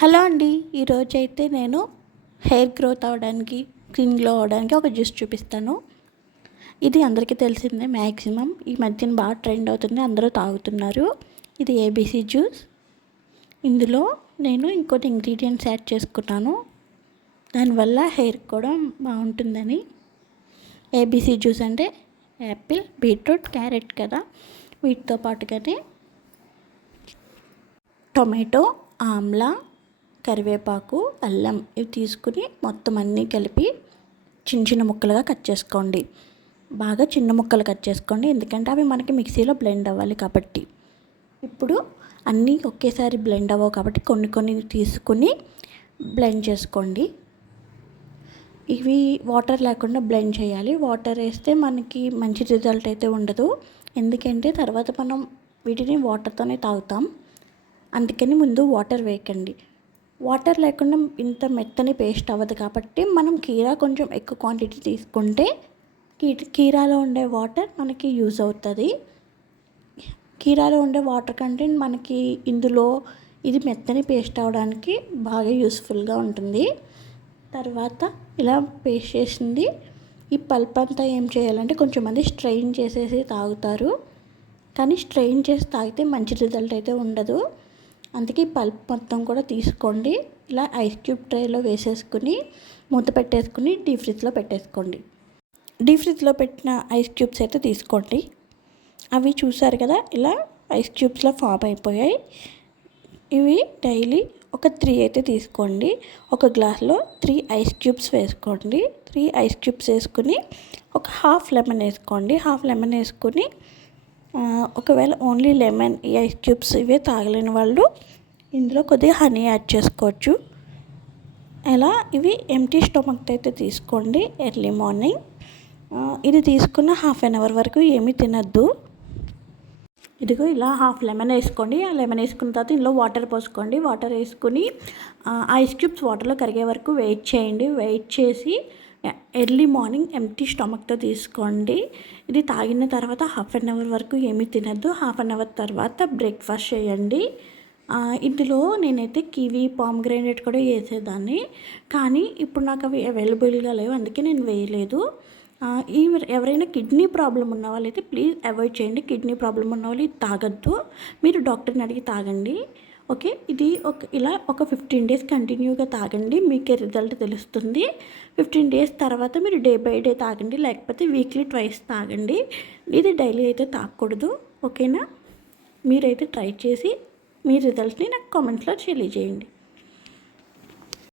Hello అండి. ఈరోజైతే నేను హెయిర్ గ్రోత్ అవ్వడానికి, స్కిన్ గ్లో అవ్వడానికి ఒక జ్యూస్ చూపిస్తాను. ఇది అందరికీ తెలిసిందే మ్యాక్సిమం. ఈ మధ్యన బాగా ట్రెండ్ అవుతుంది, అందరూ తాగుతున్నారు. ఇది ఏబీసీ జ్యూస్. ఇందులో నేను ఇంకొన్ని ఇంగ్రీడియంట్స్ యాడ్ చేసుకున్నాను, దానివల్ల హెయిర్ కూడా బాగుంటుందని. ఏబీసీ జ్యూస్ అంటే యాపిల్, బీట్రూట్, క్యారెట్ కదా. వీటితో పాటుగానే టొమాటో, ఆమ్లా, కరివేపాకు, అల్లం ఇవి తీసుకుని మొత్తం అన్నీ కలిపి చిన్న చిన్న ముక్కలుగా కట్ చేసుకోండి. బాగా చిన్న ముక్కలు కట్ చేసుకోండి, ఎందుకంటే అవి మనకి మిక్సీలో బ్లెండ్ అవ్వాలి కాబట్టి. ఇప్పుడు అన్నీ ఒకేసారి బ్లెండ్ అవ్వవు కాబట్టి కొన్ని కొన్ని తీసుకుని బ్లెండ్ చేసుకోండి. ఇవి వాటర్ లేకుండా బ్లెండ్ చేయాలి. వాటర్ వేస్తే మనకి మంచి రిజల్ట్ అయితే ఉండదు, ఎందుకంటే తర్వాత మనం వీటిని వాటర్తోనే తాగుతాం. అందుకని ముందు వాటర్ వేయకండి. వాటర్ లేకుండా ఇంత మెత్తని పేస్ట్ అవ్వదు కాబట్టి మనం కీరా కొంచెం ఎక్కువ క్వాంటిటీ తీసుకుంటే కీరాలో ఉండే వాటర్ మనకి యూజ్ అవుతుంది. కీరాలో ఉండే వాటర్ కంటెంట్ మనకి ఇందులో ఇది మెత్తని పేస్ట్ అవ్వడానికి బాగా యూస్ఫుల్గా ఉంటుంది. తర్వాత ఇలా పేస్ట్ చేసింది ఈ పల్ప్ అంతా ఏం చేయాలంటే కొంచెం మంది స్ట్రెయిన్ చేసేసి తాగుతారు, కానీ స్ట్రెయిన్ చేసి తాగితే మంచి రిజల్ట్ అయితే ఉండదు. అందుకే పల్ప్ మొత్తం కూడా తీసుకోండి. ఇలా ఐస్ క్యూబ్ ట్రేలో వేసేసుకుని మూత పెట్టేసుకుని డీప్ ఫ్రిడ్జ్లో పెట్టేసుకోండి. డీప్ ఫ్రిడ్జ్లో పెట్టిన ఐస్ క్యూబ్స్ అయితే తీసుకోండి. అవి చూసారు కదా, ఇలా ఐస్ క్యూబ్స్లో ఫామ్ అయిపోయాయి. ఇవి డైలీ ఒక 3 అయితే తీసుకోండి. ఒక గ్లాస్లో 3 ఐస్ క్యూబ్స్ వేసుకోండి. 3 ఐస్ క్యూబ్స్ వేసుకుని ఒక హాఫ్ లెమన్ వేసుకోండి. హాఫ్ లెమన్ వేసుకుని ఒకవేళ ఓన్లీ లెమన్, ఈ ఐస్ క్యూబ్స్ ఇవే తాగలేని వాళ్ళు ఇందులో కొద్దిగా హనీ యాడ్ చేసుకోవచ్చు. అలా ఇవి ఎంటీ స్టమక్తో అయితే తీసుకోండి ఎర్లీ మార్నింగ్. ఇది తీసుకున్న హాఫ్ అన్ అవర్ వరకు ఏమీ తినద్దు. ఇదిగో ఇలా హాఫ్ లెమన్ వేసుకోండి. ఆ లెమన్ వేసుకున్న తర్వాత ఇందులో వాటర్ పోసుకోండి. వాటర్ వేసుకుని ఐస్ క్యూబ్స్ వాటర్లో కరిగే వరకు వెయిట్ చేయండి. వెయిట్ చేసి ఎర్లీ మార్నింగ్ ఎంటీ స్టమక్తో తీసుకోండి. ఇది తాగిన తర్వాత హాఫ్ అన్ అవర్ వరకు ఏమీ తినద్దు. హాఫ్ అన్ అవర్ తర్వాత బ్రేక్ఫాస్ట్ చేయండి. ఇందులో నేనైతే కివీ, పామ్గ్రానైట్ కూడా వేసేదాన్ని, కానీ ఇప్పుడు నాకు అవి అవైలబుల్గా లేవు, అందుకే నేను వేయలేదు. ఎవరైనా కిడ్నీ ప్రాబ్లం ఉన్న వాళ్ళైతే ప్లీజ్ అవాయిడ్ చేయండి. కిడ్నీ ప్రాబ్లం ఉన్న వాళ్ళు ఇది తాగద్దు, మీరు డాక్టర్ని అడిగి తాగండి. ఓకే, ఇది ఇలా ఒక 15 డేస్ కంటిన్యూగా తాగండి, మీకే రిజల్ట్ తెలుస్తుంది. 15 డేస్ తర్వాత మీరు డే బై డే తాగండి, లేకపోతే వీక్లీ ట్వైస్ తాగండి. ఇది డైలీ అయితే తాగకూడదు. ఓకేనా? మీరైతే ట్రై చేసి మీ రిజల్ట్ని నాకు కామెంట్లో తెలియజేయండి.